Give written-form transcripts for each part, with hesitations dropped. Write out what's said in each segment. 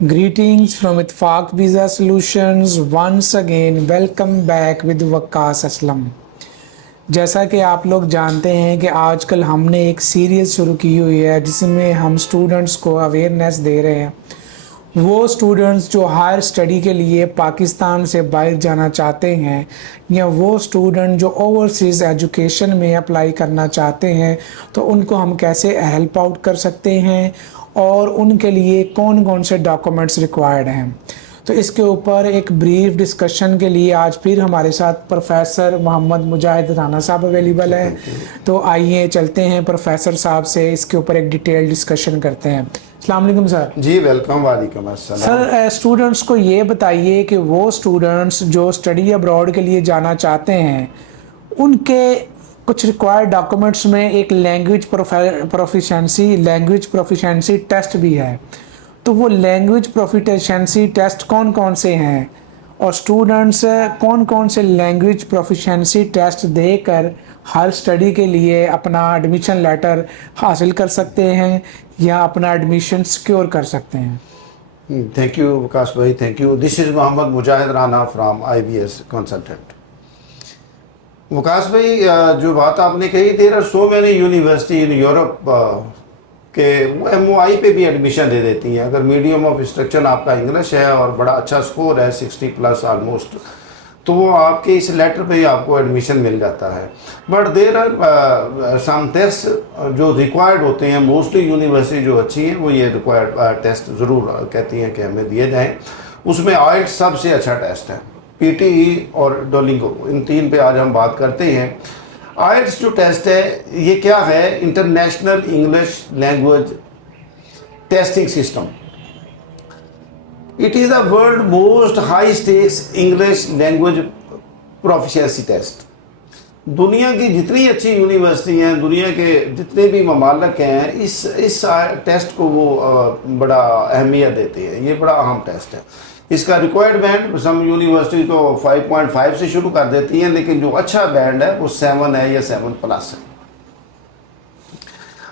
Greetings from Itfaq Visa Solutions. Once again, welcome back with वक्कास Aslam. जैसा कि आप लोग जानते हैं कि आजकल हमने एक सीरीज़ शुरू की हुई है जिसमें हम स्टूडेंट्स को अवेयरनेस दे रहे हैं। वो स्टूडेंट्स जो हायर स्टडी के लिए पाकिस्तान से बाहर जाना चाहते हैं या वो स्टूडेंट जो ओवरसीज़ एजुकेशन में अप्लाई करना चाहते हैं, तो उनको हम कैसे हेल्प आउट कर सकते हैं और उनके लिए कौन कौन से डॉक्यूमेंट्स रिक्वायर्ड हैं। तो इसके ऊपर एक ब्रीफ डिस्कशन के लिए आज फिर हमारे साथ प्रोफेसर मोहम्मद मुजाहिद राना साहब अवेलेबल है। तो आइए चलते हैं प्रोफेसर साहब से इसके ऊपर एक डिटेल डिस्कशन करते हैं। अस्सलाम वालेकुम सर। जी वेलकम। वालेकुम अस्सलाम। सर, स्टूडेंट्स को ये बताइए कि वो स्टूडेंट्स जो स्टडी अब्रॉड के लिए जाना चाहते हैं उनके कुछ रिक्वायर्ड डॉक्यूमेंट्स में एक लैंग्वेज प्रोफिशेंसी टेस्ट भी है। तो वो लैंग्वेज प्रोफिशेंसी टेस्ट कौन कौन से हैं और स्टूडेंट्स कौन कौन से लैंग्वेज प्रोफिशेंसी टेस्ट देकर हर स्टडी के लिए अपना एडमिशन लेटर हासिल कर सकते हैं या अपना एडमिशन सिक्योर कर सकते हैं। थैंक यू वकास भाई, thank you. This is Mohammad Mujahid Rana from IBS consultant. Waqas भाई, जो बात आपने कही, there are so many university in Europe के MOI पे भी एडमिशन दे देती हैं। अगर मीडियम ऑफ इंस्ट्रक्शन आपका इंग्लिश है और बड़ा अच्छा स्कोर है 60+ ऑलमोस्ट, तो वो आपके इस लेटर पे ही आपको एडमिशन मिल जाता है। But there are some test जो रिक्वायर्ड होते हैं। मोस्टली यूनिवर्सिटी जो अच्छी हैं वो ये रिक्वायर्ड टेस्ट ज़रूर कहती हैं कि हमें दिए जाएँ। उसमें IELTS सबसे अच्छा टेस्ट है। PTE और डोलिंगो, इन तीन पे आज हम बात करते हैं। IELTS जो टेस्ट है ये क्या है? International English language testing system. It is the world most high stakes English language proficiency test. दुनिया की जितनी अच्छी यूनिवर्सिटी हैं, दुनिया के जितने भी ममालक हैं, इस टेस्ट को वो बड़ा अहमियत देते हैं। ये बड़ा अहम टेस्ट है। इसका रिक्वायर्ड बैंड सम यूनिवर्सिटी तो 5.5 से शुरू कर देती हैं, लेकिन जो अच्छा बैंड है वो 7 है या 7+ है।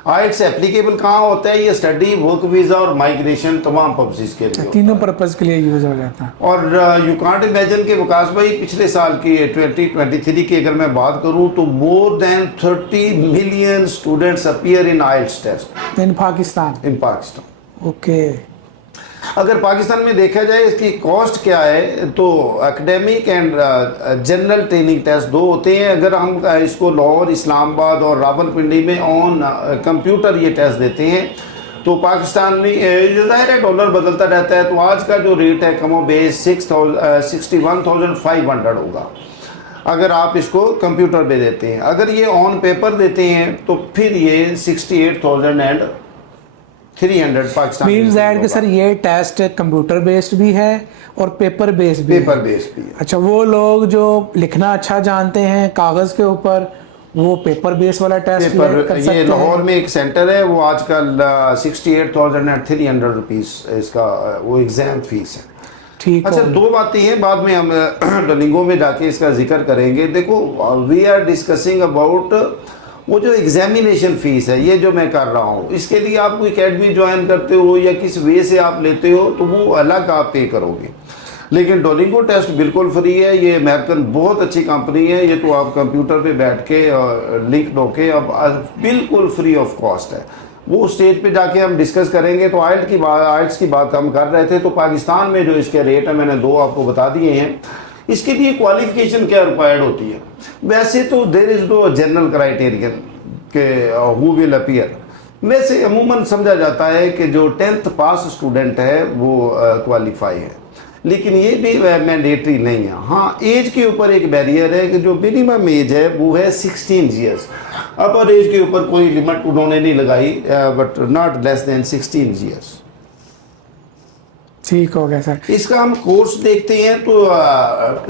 IELTS एप्लीकेबल कहाँ होता है? ये स्टडी, वर्क वीज़ा और माइग्रेशन तमाम पर्पसेस के लिए, तीनों पर्पज़ के लिए यूज़ हो जाता है। और यू कांट इमेजिन के वकास भाई, पिछले साल की 2023 की अगर मैं बात करूँ तो more than 30 million students appear in IELTS test in Pakistan. Okay. अगर पाकिस्तान में देखा जाए इसकी कॉस्ट क्या है, तो academic and general training test दो होते हैं। अगर हम इसको लाहौर, इस्लामाबाद और रावलपिंडी में ऑन कंप्यूटर ये टेस्ट देते हैं, तो पाकिस्तान में ज़ाहिर है डॉलर बदलता रहता है, तो आज का जो रेट है कमो बेस 61,500 होगा अगर आप इसको कंप्यूटर पे देते हैं। अगर ये ऑन पेपर देते हैं तो फिर ये 68,300 पाकिस्तान। मीन्स दैट कि सर ये टेस्ट कंप्यूटर बेस्ड भी है और पेपर बेस्ड भी है। अच्छा, वो लोग जो लिखना अच्छा जानते हैं कागज़ के ऊपर, वो पेपर बेस्ड वाला टेस्ट कर सकते हैं। ये लाहौर में एक सेंटर है, वो आजकल 68,300 रुपीज़ इसका वो एग्ज़ाम फीस है। ठीक। अच्छा, दो बातें हैं, बाद में हम डलिंगो में जाके इसका जिक्र करेंगे। देखो, वी आर डिस्कसिंग अबाउट वो जो एग्जामिनेशन फ़ीस है, ये जो मैं कर रहा हूँ, इसके लिए आप कोई अकेडमी ज्वाइन करते हो या किस वे से आप लेते हो तो वो अलग आप पे करोगे। लेकिन डोलिंगो टेस्ट बिल्कुल फ्री है। ये अमेरिकन बहुत अच्छी कंपनी है। ये तो आप कंप्यूटर पे बैठ के लिंक ढोके अब बिल्कुल फ्री ऑफ कॉस्ट है। वो स्टेज पे जाके हम डिस्कस करेंगे। तो IELTS की बात हम कर रहे थे, तो पाकिस्तान में जो इसके रेट है मैंने दो आपको बता दिए हैं। इसके लिए क्वालिफिकेशन क्या रिक्वायर्ड होती है? वैसे तो there is no general criterion के हु विल अपीयर। वैसे अमूमन समझा जाता है कि जो 10th पास स्टूडेंट है वो क्वालिफाई है, लेकिन ये भी मैंडेटरी नहीं है। हाँ, एज के ऊपर एक बैरियर है कि जो मिनिमम एज है वो है 16 ईयर्स। अपर एज के ऊपर कोई लिमिट उन्होंने नहीं लगाई, but not less than 16 years. ठीक हो गया सर। इसका हम कोर्स देखते हैं, तो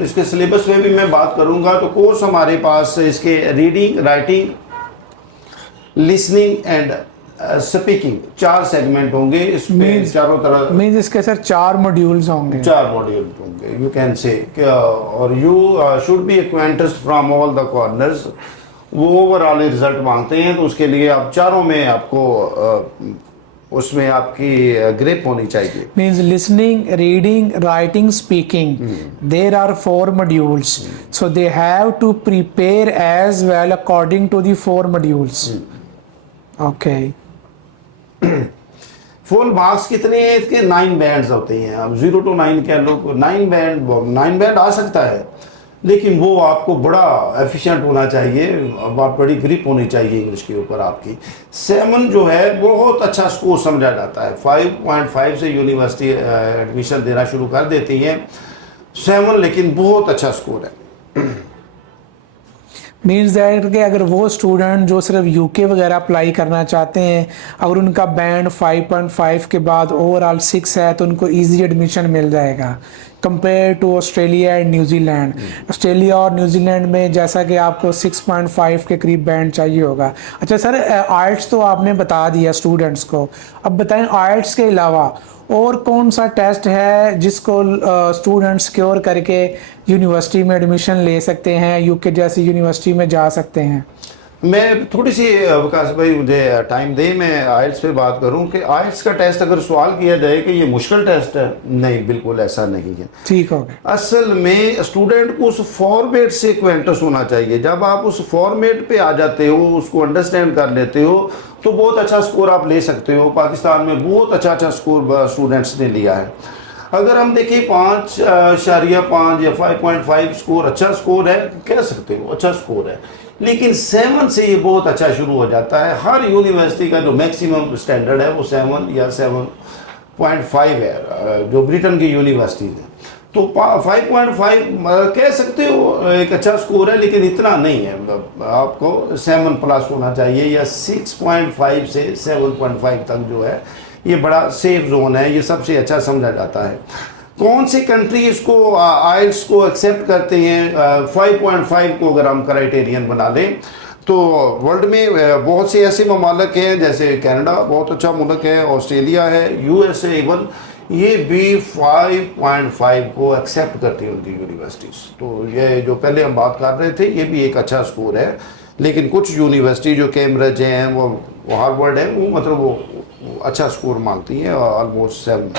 इसके सिलेबस में भी मैं बात करूंगा। तो कोर्स हमारे पास इसके reading, writing, listening and speaking 4 segment होंगे। इसमें चारों तरह मींस इसके सर 4 मॉड्यूल्स होंगे। 4 मॉड्यूल होंगे, यू कैन से। और you should be acquainted from all the corners. वो ओवरऑल रिजल्ट मांगते हैं, तो उसके लिए आप चारों में आपको उसमें आपकी ग्रिप होनी चाहिए। Means listening, reading, writing, speaking. There are 4 modules. So they have to prepare as well according to the 4 modules. Okay. Full marks कितने हैं इसके? 9 बैंड्स होते हैं। अब 0 to 9 कह लो, 9 बैंड आ सकता है, लेकिन वो आपको बड़ा एफिशिएंट होना चाहिए, बहुत बड़ी ग्रिप होनी चाहिए इंग्लिश के ऊपर आपकी। 7 जो है बहुत अच्छा स्कोर समझा जाता है। 5.5 से यूनिवर्सिटी एडमिशन देना शुरू कर देती है। 7 लेकिन बहुत अच्छा स्कोर है। मीन्स दैट कि अगर वो स्टूडेंट जो सिर्फ यूके वगैरह अप्लाई करना चाहते हैं, अगर उनका बैंड 5.5 के बाद ओवरऑल 6 है तो उनको इजी एडमिशन मिल जाएगा compare to Australia and New Zealand. Australia और न्यूजीलैंड में जैसा कि आपको 6.5 के करीब बैंड चाहिए होगा। अच्छा सर, आर्ट्स तो आपने बता दिया स्टूडेंट्स को, अब बताएं आर्ट्स के अलावा और कौन सा टेस्ट है जिसको स्टूडेंट सिक्योर करके यूनिवर्सिटी में एडमिशन ले सकते हैं, यूके जैसी यूनिवर्सिटी में जा सकते हैं? मैं थोड़ी सी विकास भाई मुझे टाइम दे, मैं आइल्स पे बात करूं कि आइल्स का टेस्ट अगर सवाल किया जाए कि ये मुश्किल टेस्ट है, नहीं, बिल्कुल ऐसा नहीं है। ठीक हो गया। असल में स्टूडेंट को उस फॉर्मेट से एक्वेंटस होना चाहिए। जब आप उस फॉर्मेट पे आ जाते हो, उसको अंडरस्टैंड कर लेते हो, तो बहुत अच्छा स्कोर आप ले सकते हो। पाकिस्तान में बहुत अच्छा स्कोर स्टूडेंट्स ने लिया है। अगर हम देखें 5.5 या 5.5 स्कोर अच्छा स्कोर है, कह सकते हो अच्छा स्कोर है, लेकिन 7 से ये बहुत अच्छा शुरू हो जाता है। हर यूनिवर्सिटी का जो मैक्सिमम स्टैंडर्ड है वो 7 या 7.5 है, जो ब्रिटेन की यूनिवर्सिटीज है। तो 5.5 कह सकते हो एक अच्छा स्कोर है, लेकिन इतना नहीं है। आपको 7+ होना चाहिए, या 6.5 से 7.5 तक जो है ये बड़ा सेफ जोन है, ये सबसे अच्छा समझा जाता है। कौन सी कंट्री इसको आइल्स को एक्सेप्ट करते हैं 5.5 को अगर हम क्राइटेरियन बना लें, तो वर्ल्ड में बहुत से ऐसे ममालिक हैं, जैसे कनाडा बहुत अच्छा मुल्क है, ऑस्ट्रेलिया है, यूएसए इवन, ये भी 5.5 को एक्सेप्ट करती हैं उनकी यूनिवर्सिटीज़। तो ये जो पहले हम बात कर रहे थे, ये भी एक अच्छा स्कोर है। लेकिन कुछ यूनिवर्सिटी जो कैम्ब्रिज हैं, वो हार्वर्ड है, वो मतलब वो अच्छा स्कोर मांगती हैं, ऑलमोस्ट 7।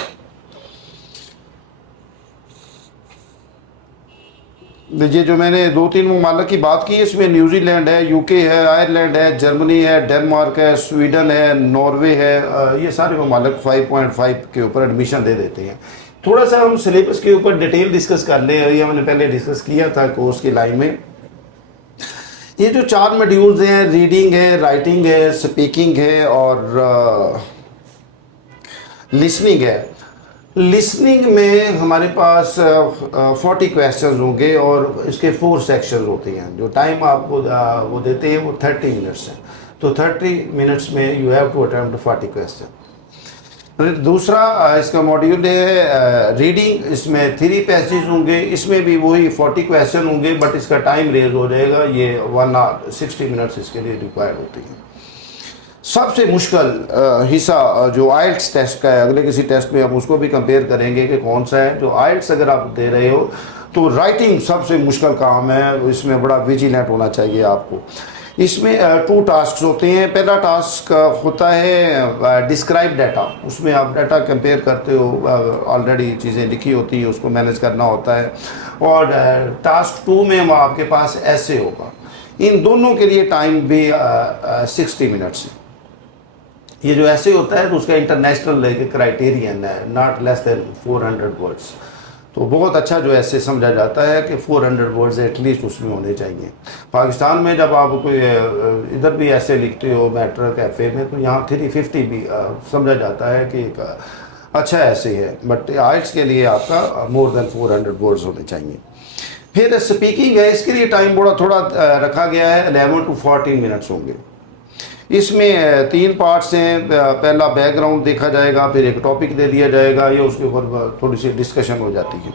ये जो मैंने 2-3 ममालिक की बात की, इसमें न्यूजीलैंड है, यूके है, आयरलैंड है, जर्मनी है, डेनमार्क है, स्वीडन है, नॉर्वे है, ये सारे ममालिक 5.5 के ऊपर एडमिशन दे देते हैं। थोड़ा सा हम सिलेबस के ऊपर डिटेल डिस्कस कर लें, ये हमने पहले डिस्कस किया था कोर्स की लाइन में। ये जो 4 मॉड्यूल्स हैं, रीडिंग है, राइटिंग है, स्पीकिंग है और लिसनिंग है। लिसनिंग में हमारे पास 40 क्वेश्चंस होंगे और इसके 4 सेक्शंस होते हैं। जो टाइम आपको वो देते हैं वो 30 मिनट्स है। तो 30 मिनट्स में you have to attempt 40 question. दूसरा इसका मॉड्यूल है रीडिंग, इसमें 3 पैसेज होंगे, इसमें भी वही 40 क्वेश्चन होंगे, बट इसका टाइम रेज हो जाएगा, ये 1 आवर 60 मिनट्स इसके लिए रिक्वायर्ड होती है। सबसे मुश्किल हिस्सा जो आइल्स टेस्ट का है, अगले किसी टेस्ट में हम उसको भी कंपेयर करेंगे कि कौन सा है। जो आइल्स अगर आप दे रहे हो तो राइटिंग सबसे मुश्किल काम है, इसमें बड़ा विजिलेंट होना चाहिए आपको। इसमें 2 टास्क होते हैं। पहला टास्क होता है डिस्क्राइब डाटा, उसमें आप डाटा कंपेयर करते हो, ऑलरेडी चीज़ें लिखी होती हैं, उसको मैनेज करना होता है। और टास्क 2 में आपके पास ऐसे होगा। इन दोनों के लिए टाइम भी 60 मिनट्स है। ये जो ऐसे होता है तो उसका इंटरनेशनल क्राइटेरियन है, नॉट लेस देन 400 वर्ड्स। तो बहुत अच्छा जो ऐसे समझा जाता है कि 400 वर्ड्स एटलीस्ट उसमें होने चाहिए। पाकिस्तान में जब आप कोई इधर भी ऐसे लिखते हो मैटर कैफ़े में, तो यहाँ 350 भी समझा जाता है कि एक अच्छा ऐसे है, बट आइल्स के लिए आपका मोर देन 400 वर्ड्स होने चाहिए। फिर स्पीकिंग है, इसके लिए टाइम थोड़ा रखा गया है, 11 to 14 मिनट्स होंगे। इसमें 3 पार्ट्स हैं। पहला बैकग्राउंड देखा जाएगा, फिर एक टॉपिक दे दिया जाएगा, ये उसके ऊपर थोड़ी सी डिस्कशन हो जाती है।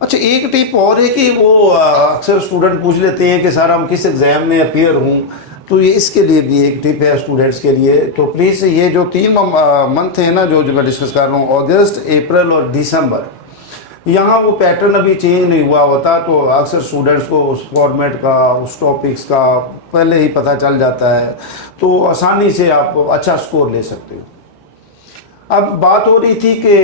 अच्छा, एक टिप और है कि वो अक्सर स्टूडेंट पूछ लेते हैं कि सर हम किस एग्ज़ाम में अपीयर हूँ, तो ये इसके लिए भी एक टिप है स्टूडेंट्स के लिए। तो प्लीज़ ये जो 3 मंथ है ना, जो मैं डिस्कस कर रहा हूँ, अगस्त, अप्रैल और दिसंबर, यहाँ वो पैटर्न अभी चेंज नहीं हुआ होता, तो अक्सर स्टूडेंट्स को उस फॉर्मेट का, उस टॉपिक्स का पहले ही पता चल जाता है, तो आसानी से आप अच्छा स्कोर ले सकते हो। अब बात हो रही थी कि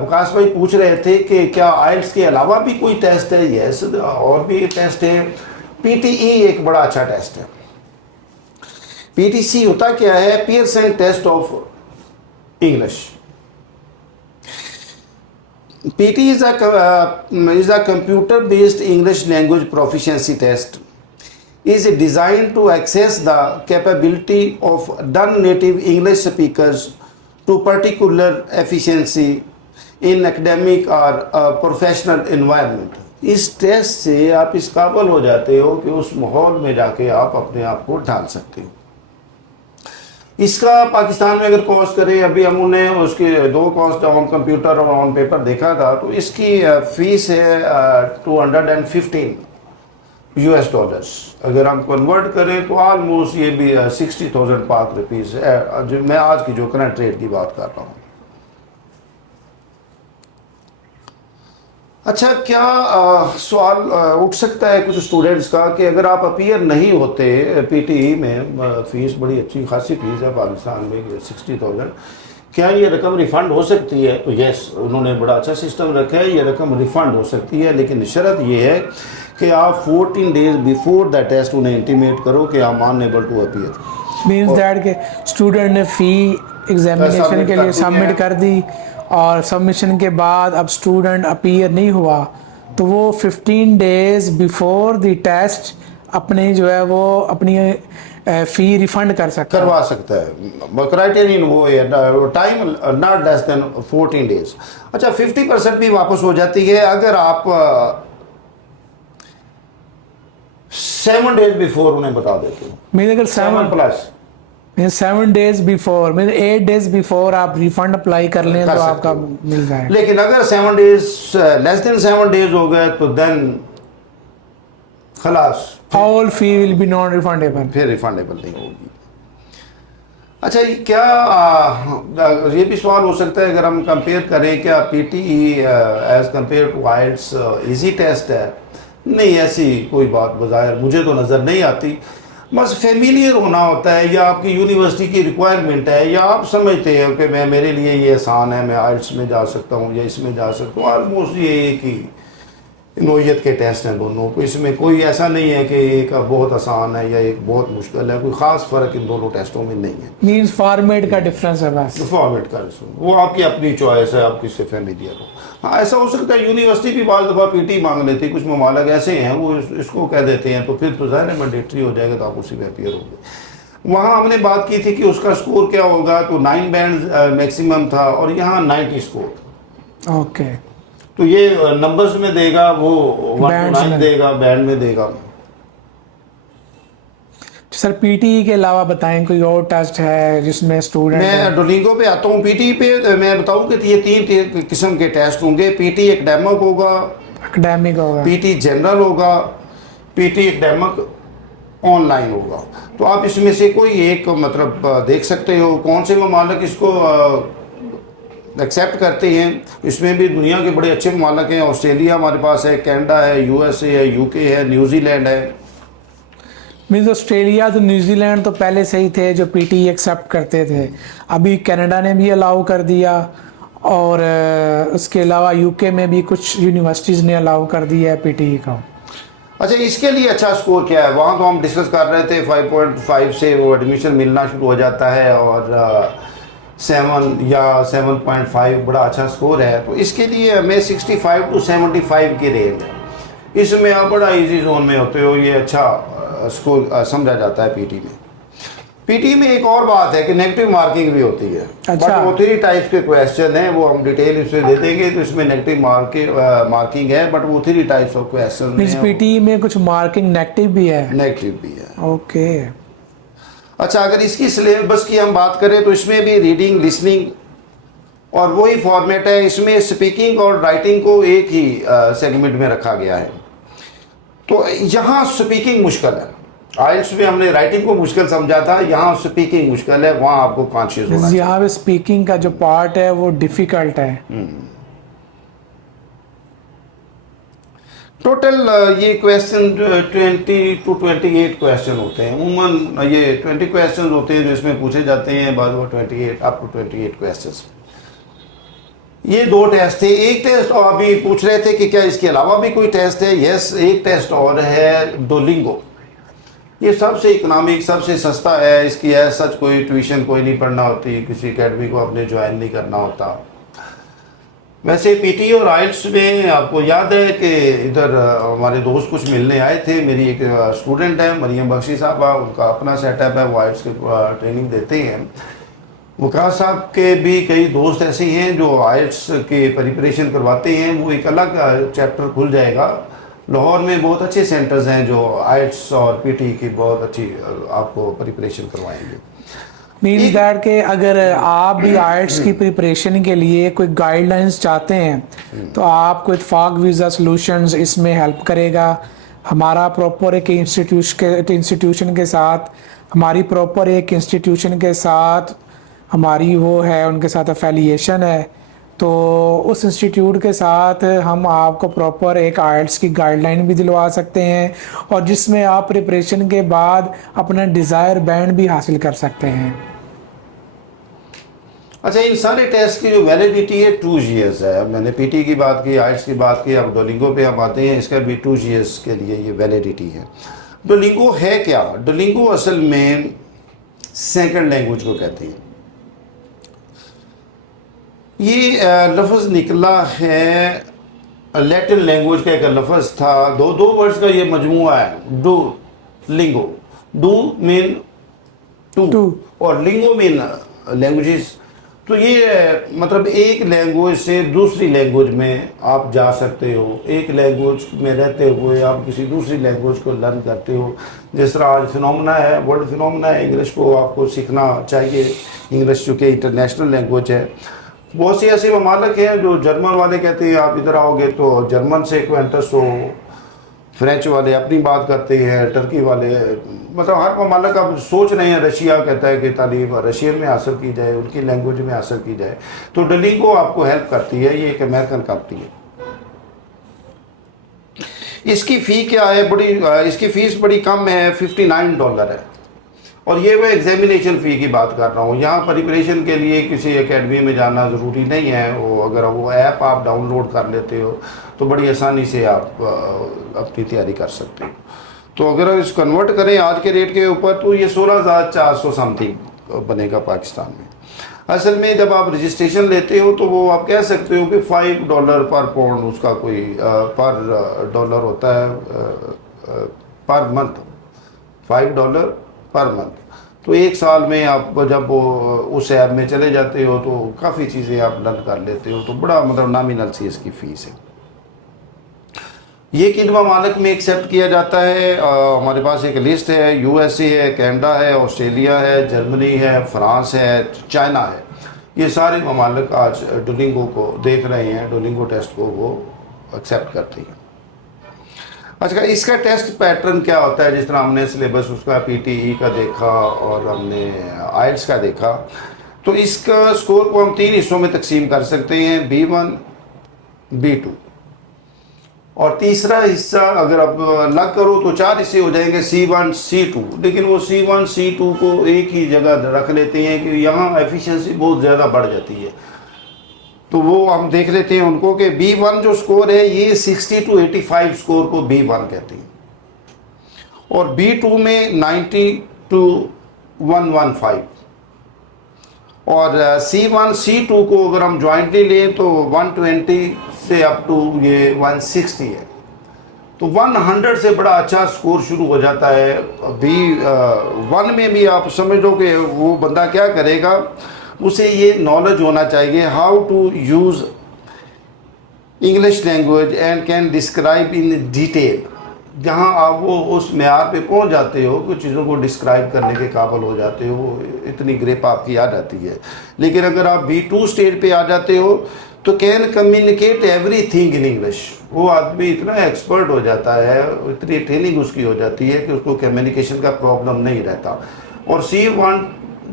विकास भाई पूछ रहे थे कि क्या आइल्स के अलावा भी कोई टेस्ट है। यस, और भी टेस्ट है। पीटीई एक बड़ा अच्छा टेस्ट है। पीटीसी होता क्या है? Pearson test of English. PT is a computer-based English language proficiency test. Is designed to assess the capability of non-native English speakers to particular efficiency in academic or professional environment. इस test से आप इस काबिल हो जाते हो कि उस माहौल में जाके आप अपने आप को ढाल सकते हो। इसका पाकिस्तान में अगर कॉस्ट करें, अभी हमने उसके 2 कॉस्ट ऑन कंप्यूटर और ऑन पेपर देखा था, तो इसकी फीस है 215 US डॉलर्स। अगर हम कन्वर्ट करें तो ऑलमोस्ट ये भी 60,000 पाक रुपीज़ है, जो मैं आज की जो करंट रेट की बात कर रहा हूँ। अच्छा, क्या सवाल उठ सकता है कुछ स्टूडेंट्स का कि अगर आप अपीयर नहीं होते पीटीई में, फीस बड़ी अच्छी खासी फीस है पाकिस्तान में 60,000, क्या ये रकम रिफ़ंड हो सकती है? तो यस, उन्होंने बड़ा अच्छा सिस्टम रखा है, ये रकम रिफ़ंड हो सकती है, लेकिन शर्त ये है कि आप 14 डेज बिफोर द टेस्ट उन्हें इंटीमेट करो कि I am unable to appear. Means that के स्टूडेंट ने फ़ी एग्जामिनेशन के लिए सबमिट कर दी और सबमिशन के बाद अब स्टूडेंट अपीयर नहीं हुआ, तो वो 15 डेज बिफोर द टेस्ट अपने जो है वो अपनी फ़ी रिफ़ंड करवा सकता है। क्राइटेरियन वो है, time not less than 14 days. अच्छा, 50% भी वापस हो जाती है अगर आप 7 डेज बिफोर उन्हें बता देते हो। मीन अगर 7 days before, mean 8 days before आप रिफंड अप्लाई कर लें तो आपका मिल जाएगा। लेकिन अगर 7 डेज लेस देन 7 डेज हो गए तो देन खलास, all fee will be non refundable, फिर रिफंडेबल नहीं होगी। अच्छा, क्या ये भी सवाल हो सकता है अगर हम कंपेयर करें, क्या PTE as compare to IELTS easy test है? नहीं, ऐसी कोई बात बज़ाहिर मुझे तो नज़र नहीं आती। बस फेमिलियर होना होता है, या आपकी यूनिवर्सिटी की रिक्वायरमेंट है, या आप समझते हैं कि मैं मेरे लिए ये आसान है, मैं आइल्स में जा सकता हूँ या इसमें जा सकता हूँ। ऑलमोस्ट ये एक ही नोयत के टेस्ट हैं दोनों को, इसमें कोई ऐसा नहीं है कि एक बहुत आसान है या एक बहुत मुश्किल है, कोई ख़ास फ़र्क इन दोनों टेस्टों में नहीं है। मीन्स फॉर्मेट का डिफरेंस है बस। फॉर्मेट का वो आपकी अपनी चॉइस है, आप किससे फेमिलियर हो। हाँ, ऐसा हो सकता है यूनिवर्सिटी भी बाज़ दफ़ा पीटी मांग लेती है, कुछ ममालिक ऐसे हैं वो इसको कह देते हैं, तो फिर तो ज़ाहिर है मैंडेटरी हो जाएगा, तो आप उसी में अपीयर होंगे। वहाँ हमने बात की थी कि उसका स्कोर क्या होगा, तो 9 बैंड मैक्सिमम था और यहाँ 90 स्कोर। ओके, तो ये नंबर्स में देगा, वो 1 to 9 देगा, बैंड में देगा। सर पीटीई के अलावा बताएं कोई और टेस्ट है जिसमें स्टूडेंट? मैं डुलिंगो पे आता हूँ। पीटीई पे मैं बताऊँ कि ये 3 किस्म के टेस्ट होंगे। पीटी एकेडमिक होगा, पीटी जनरल होगा, पीटी एकेडमिक ऑनलाइन होगा। तो आप इसमें से कोई एक मतलब देख सकते हो कौन से ममालिक इसको एक्सेप्ट करते हैं। इसमें भी दुनिया के बड़े अच्छे ममालिक हैं। ऑस्ट्रेलिया हमारे पास है, कनाडा है, यूएसए है, यूके है, न्यूजीलैंड है। मीन्स ऑस्ट्रेलिया तो न्यूजीलैंड तो पहले से ही थे जो पीटी एक्सेप्ट करते थे, अभी कनाडा ने भी अलाउ कर दिया, और उसके अलावा यूके में भी कुछ यूनिवर्सिटीज़ ने अलाउ कर दिया है पीटी का। अच्छा, इसके लिए अच्छा स्कोर क्या है? वहाँ तो हम डिस्कस कर रहे थे 5.5 से वो एडमिशन मिलना शुरू हो जाता है, और 7 या 7.5 बड़ा अच्छा स्कोर है। तो इसके लिए हमें 65 to 75 की रेंज है। इसमें आप बड़ा इजी जोन में होते हो, ये अच्छा स्कोर समझा जाता है पीटी में। पीटी में एक और बात है कि नेगेटिव मार्किंग भी होती है। अच्छा। बट वो 3 टाइप्स के क्वेश्चन हैं, वो हम डिटेल इसमें दे देंगे। तो इसमें नेगेटिव मार्किंग है, बट वो 3 टाइप्स ऑफ क्वेश्चन हैं। पीटी में कुछ मार्किंग नेगेटिव भी है? नेगेटिव भी है। ओके। अच्छा, अगर इसकी सिलेबस की हम बात करें तो इसमें भी रीडिंग, लिसनिंग और वही फॉर्मेट है। इसमें स्पीकिंग और राइटिंग को एक ही सेगमेंट में रखा गया है। तो यहाँ स्पीकिंग मुश्किल है। आइल्स में हमने राइटिंग को मुश्किल समझा था, यहाँ स्पीकिंग मुश्किल है, वहाँ आपको कॉन्शियस होना चाहिए। यहाँ पे स्पीकिंग का जो पार्ट है वो डिफिकल्ट है। टोटल ये क्वेश्चन 20 to 28 क्वेश्चन होते हैं। उमूमन ये 20 क्वेश्चन होते हैं जो इसमें पूछे जाते हैं, बाद वो 28 अप टू 28 क्वेश्चंस। ये 2 टेस्ट थे। एक टेस्ट और अभी पूछ रहे थे कि क्या इसके अलावा भी कोई टेस्ट है। यस, एक टेस्ट और है डोलिंगो। ये सबसे इकोनॉमिक, सबसे सस्ता है। इसकी है सच कोई ट्यूशन कोई नहीं पढ़ना होती, किसी एकेडमी को अपने ज्वाइन नहीं करना होता। वैसे पीटी और आइल्स में आपको याद है कि इधर हमारे दोस्त कुछ मिलने आए थे। मेरी एक स्टूडेंट है मरियम बख्शी साहबा, उनका अपना सेटअप है, वो आइल्स की ट्रेनिंग देते हैं। वकास साहब के भी कई दोस्त ऐसे हैं जो आइल्स के प्रिपरेशन करवाते हैं। वो एक अलग चैप्टर खुल जाएगा। लाहौर में बहुत अच्छे सेंटर्स हैं जो आइल्स और पीटी की बहुत अच्छी आपको प्रिपरेशन करवाएंगे। मीन्स दैट कि अगर आप भी आइल्स की प्रिपरेशन के लिए कोई गाइडलाइंस चाहते हैं तो आपको इत्तेफाक वीज़ा सॉल्यूशंस इसमें हेल्प करेगा। हमारा प्रॉपर एक इंस्टीट्यूशन के साथ हमारी प्रॉपर एक इंस्टीट्यूशन के साथ हमारी वो है, उनके साथ एफिलिएशन है। तो उस इंस्टीट्यूट के साथ हम आपको प्रॉपर एक आइल्स की गाइडलाइन भी दिलवा सकते हैं और जिसमें आप प्रिपरेशन के बाद अपना डिज़ायर बैंड भी हासिल कर सकते हैं। अच्छा, इन सारे टेस्ट की जो वैलिडिटी है 2 years है। अब मैंने पीटी की बात की, आइल्स की बात की, अब डोलिंगो पे हम आते हैं। इसका भी 2 years के लिए ये वैलिडिटी है। डोलिंगो है क्या? डोलिंगो असल में सेकंड लैंग्वेज को कहते हैं। ये लफ्ज़ निकला है लैटिन लैंग्वेज का, एक लफ्ज़ था, दो वर्ड्स का ये मजमूआ है। Duolingo, duo mean two और लिंगो मीन लैंग्वेजेस। तो ये मतलब एक लैंग्वेज से दूसरी लैंग्वेज में आप जा सकते हो। एक लैंग्वेज में रहते हुए आप किसी दूसरी लैंग्वेज को लर्न करते हो। जिस तरह आज फिनोमेना है, वर्ल्ड फिनोमेना है, इंग्लिश को आपको सीखना चाहिए। इंग्लिश चूँकि इंटरनेशनल लैंग्वेज है। बहुत सी ऐसे ममालिक हैं जो जर्मन वाले कहते हैं आप इधर आओगे तो जर्मन से एक्वेंटस हो, फ्रेंच वाले अपनी बात करते हैं, टर्की वाले, मतलब हर ममालिक अब सोच रहे हैं। रशिया कहता है कि तालीम रशियन में हासिल की जाए, उनकी लैंग्वेज में हासिल की जाए। तो डोलिंगो आपको हेल्प करती है। ये एक अमेरिकन कंपनी है। इसकी फ़ी क्या है? इसकी फ़ीस बड़ी कम है, $59 है। और ये मैं एग्जामिनेशन फ़ी की बात कर रहा हूँ। यहाँ प्रिपरेशन के लिए किसी एकेडमी में जाना ज़रूरी नहीं है। वो अगर वो ऐप आप डाउनलोड कर लेते हो तो बड़ी आसानी से आप अपनी तैयारी कर सकते हो। तो अगर इस कन्वर्ट करें आज के रेट के ऊपर तो ये 16,400 समथिंग बनेगा पाकिस्तान में। असल में जब आप रजिस्ट्रेशन लेते हो तो वो आप कह सकते हो कि $5 पर पाउंड उसका कोई पर डॉलर होता है पर मंथ, $5 पर मंथ। तो एक साल में आप जब उस ऐप में चले जाते हो तो काफ़ी चीज़ें आप लर्न कर लेते हो। तो बड़ा मतलब नॉमिनल सी इसकी फ़ीस है। ये किन ममालिक में एक्सेप्ट किया जाता है? हमारे पास एक लिस्ट है। यूएसए है, कनाडा है, ऑस्ट्रेलिया है, जर्मनी है, फ्रांस है, चाइना है। ये सारे ममालिक आज डोलिंगो को देख रहे हैं, डोलिंगो टेस्ट को वो एक्सेप्ट करते हैं। अच्छा, इसका टेस्ट पैटर्न क्या होता है? जिस तरह हमने सिलेबस उसका पीटीई का देखा और हमने आइल्स का देखा, तो इसका स्कोर को हम 3 हिस्सों में तकसीम कर सकते हैं, B1, B2 और तीसरा हिस्सा अगर आप अलग करो तो 4 हिस्से हो जाएंगे, C1, C2। लेकिन वो C1, C2 को एक ही जगह रख लेते हैं कि यहाँ एफिशिएंसी बहुत ज़्यादा बढ़ जाती है। तो वो हम देख लेते हैं उनको कि B1 जो स्कोर है ये 60 to 85 स्कोर को B1 कहते हैं और B2 में 90 to 115 और C1, C2 को अगर हम जॉइंटली लें तो 120 से अप टू ये 160 है। तो 100 से बड़ा अच्छा स्कोर शुरू हो जाता है। B1 में भी आप समझ लो कि वो बंदा क्या करेगा, उसे ये नॉलेज होना चाहिए how to use English language and can describe in detail. जहाँ आप वो उस मेयार पे पहुँच जाते हो, कुछ चीज़ों को डिस्क्राइब करने के काबिल हो जाते हो, इतनी ग्रिप आपकी आ जाती है। लेकिन अगर आप B2 स्टेज पे आ जाते हो तो can communicate everything in English. वो आदमी इतना एक्सपर्ट हो जाता है, इतनी ट्रेनिंग उसकी हो जाती है कि उसको कम्युनिकेशन का प्रॉब्लम नहीं रहता। और C1,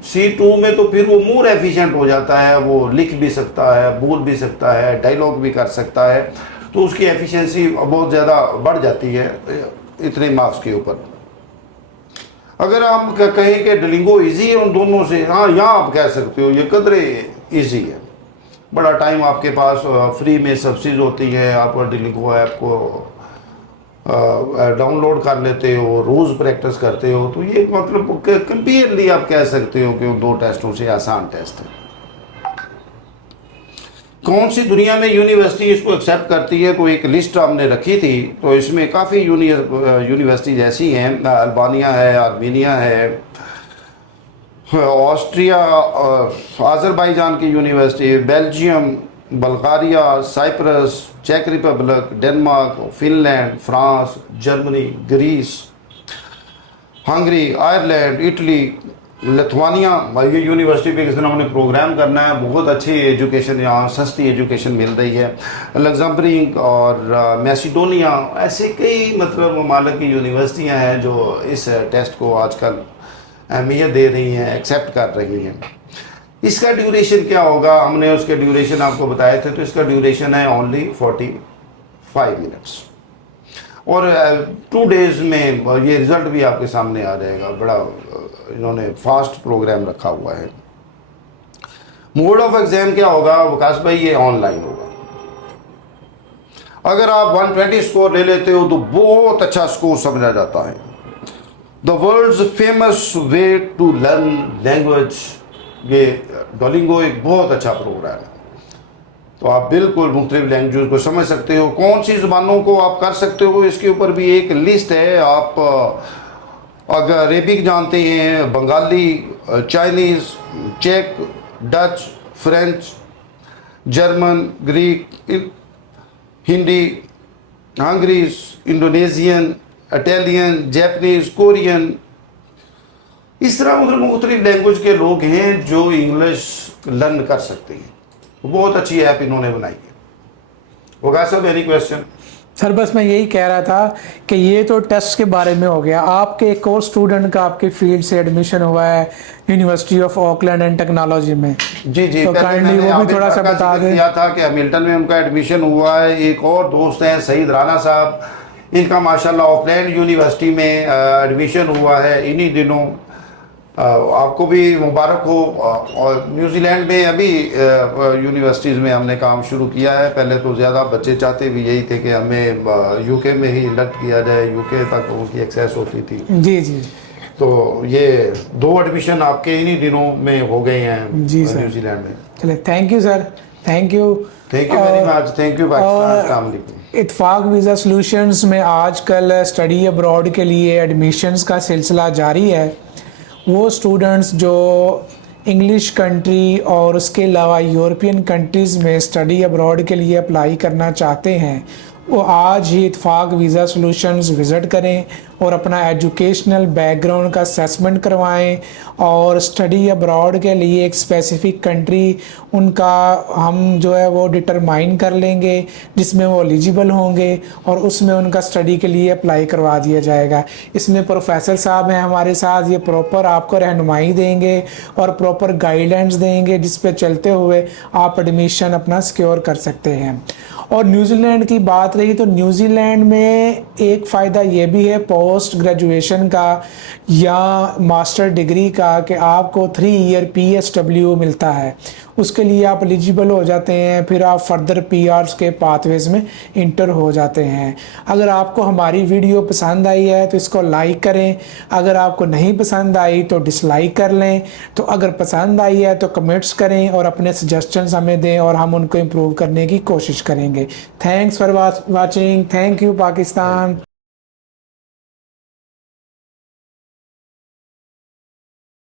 C2 में तो फिर वो मोर एफिशिएंट हो जाता है। वो लिख भी सकता है, बोल भी सकता है, डायलॉग भी कर सकता है। तो उसकी एफिशिएंसी बहुत ज़्यादा बढ़ जाती है इतने मार्क्स के ऊपर। अगर आप कहें कि डुओलिंगो इजी है उन दोनों से, हाँ यहाँ आप कह सकते हो ये कदरे इजी है। बड़ा टाइम आपके पास फ्री में सब्सिडी होती है, आप डुओलिंगो ऐप को डाउनलोड कर लेते हो, रोज़ प्रैक्टिस करते हो, तो ये मतलब कंपेयरली आप कह सकते हो कि उन दो टेस्टों से आसान टेस्ट है। कौन सी दुनिया में यूनिवर्सिटी इसको एक्सेप्ट करती है, तो एक लिस्ट हमने रखी थी, तो इसमें काफ़ी यूनिवर्सिटीज ऐसी हैं, अल्बानिया है, आर्मीनिया है, ऑस्ट्रिया, आज़रबाईजान की यूनिवर्सिटी, बेल्जियम, बल्गारिया, साइप्रस, चेक Republic, Denmark, Finland, France, Germany, Greece, Hungary, Ireland, Italy, Lithuania. ये यूनिवर्सिटी पे किसी दिन हमने प्रोग्राम करना है। बहुत अच्छी एजुकेशन यहाँ, सस्ती एजुकेशन मिल रही है। लग्जमबर्ग और मैसिडोनिया, ऐसे कई मतलब ममालिक की यूनिवर्सिटियाँ हैं जो इस टेस्ट को आजकल अहमियत दे रही हैं, एक्सेप्ट कर रही हैं। इसका ड्यूरेशन क्या होगा, हमने उसके ड्यूरेशन आपको बताए थे, तो इसका ड्यूरेशन है ओनली 45 मिनट्स और 2 डेज़ में ये रिज़ल्ट भी आपके सामने आ जाएगा। बड़ा इन्होंने फास्ट प्रोग्राम रखा हुआ है। मोड ऑफ एग्जाम क्या होगा विकास भाई, ये ऑनलाइन होगा। अगर आप 120 स्कोर ले लेते हो तो बहुत अच्छा स्कोर समझा जाता है। The world's famous way to learn language, ये डुओलिंगो एक बहुत अच्छा प्रोग्राम है। तो आप बिल्कुल मुख्तलिफ लैंग्वेज को समझ सकते हो, कौन सी ज़बानों को आप कर सकते हो, इसके ऊपर भी एक लिस्ट है। आप अगर अरेबिक जानते हैं, बंगाली, चाइनीज़, चेक, Dutch, French, German, Greek, Hindi, हंगरीज, इंडोनेशियन, इटालियन, जापानीज़, कोरियन, इस तरह उधर मुख्तलिफ लैंग्वेज के लोग हैं जो इंग्लिश लर्न कर सकते हैं। बहुत अच्छी ऐप इन्होंने बनाई है। होगा सब एनी क्वेश्चन? सर बस मैं यही कह रहा था कि ये तो टेस्ट के बारे में हो गया, आपके एक और स्टूडेंट का आपके फील्ड से एडमिशन हुआ है university of Auckland and technology में। जी जी, तो काइंडली वो भी थोड़ा सा बता दें। किया था कि हैमिल्टन में उनका एडमिशन हुआ है। एक और दोस्त हैं सईद राना साहब, इनका माशाल्लाह ऑकलैंड यूनिवर्सिटी में एडमिशन हुआ है इन्हीं दिनों। आपको भी मुबारक हो। और न्यूजीलैंड में अभी यूनिवर्सिटीज़ में हमने काम शुरू किया है। पहले तो ज़्यादा बच्चे चाहते भी यही थे कि हमें यूके में ही इंडक्ट किया जाए, यूके तक उनकी एक्सेस होती थी। जी जी, तो ये 2 एडमिशन आपके इन्हीं दिनों में हो गए हैं जी सर, न्यूजीलैंड में। चले, thank you sir, thank you very much, thank you Pakistan. इत्तेफाक वीज़ा सॉल्यूशंस में आजकल स्टडी अब्रॉड के लिए एडमिशन्स का सिलसिला जारी है। वो स्टूडेंट्स जो इंग्लिश कंट्री और उसके अलावा यूरोपियन कंट्रीज़ में स्टडी अब्रॉड के लिए अप्लाई करना चाहते हैं, वो आज ही इत्तेफाक वीज़ा सॉल्यूशंस विज़िट करें और अपना एजुकेशनल बैकग्राउंड का असेसमेंट करवाएं और स्टडी अब्रॉड के लिए एक स्पेसिफ़िक कंट्री उनका हम जो है वो डिटरमाइन कर लेंगे जिसमें वो एलिजिबल होंगे और उसमें उनका स्टडी के लिए अप्लाई करवा दिया जाएगा। इसमें प्रोफेसर साहब हैं हमारे साथ, ये प्रॉपर आपको रहनुमाई देंगे और प्रॉपर गाइडलाइंस देंगे जिस पे चलते हुए आप एडमिशन अपना सिक्योर कर सकते हैं। और न्यूजीलैंड की बात रही तो न्यूजीलैंड में एक फ़ायदा ये भी है पोस्ट ग्रेजुएशन का या मास्टर डिग्री का कि आपको 3 ईयर PSW मिलता है, उसके लिए आप एलिजिबल हो जाते हैं, फिर आप फर्दर PRs के पाथवेज़ में इंटर हो जाते हैं। अगर आपको हमारी वीडियो पसंद आई है तो इसको लाइक करें, अगर आपको नहीं पसंद आई तो डिसलाइक कर लें। तो अगर पसंद आई है तो कमेंट्स करें और अपने सजेशंस हमें दें और हम उनको इम्प्रूव करने की कोशिश करेंगे। Thanks for watching, thank you Pakistan.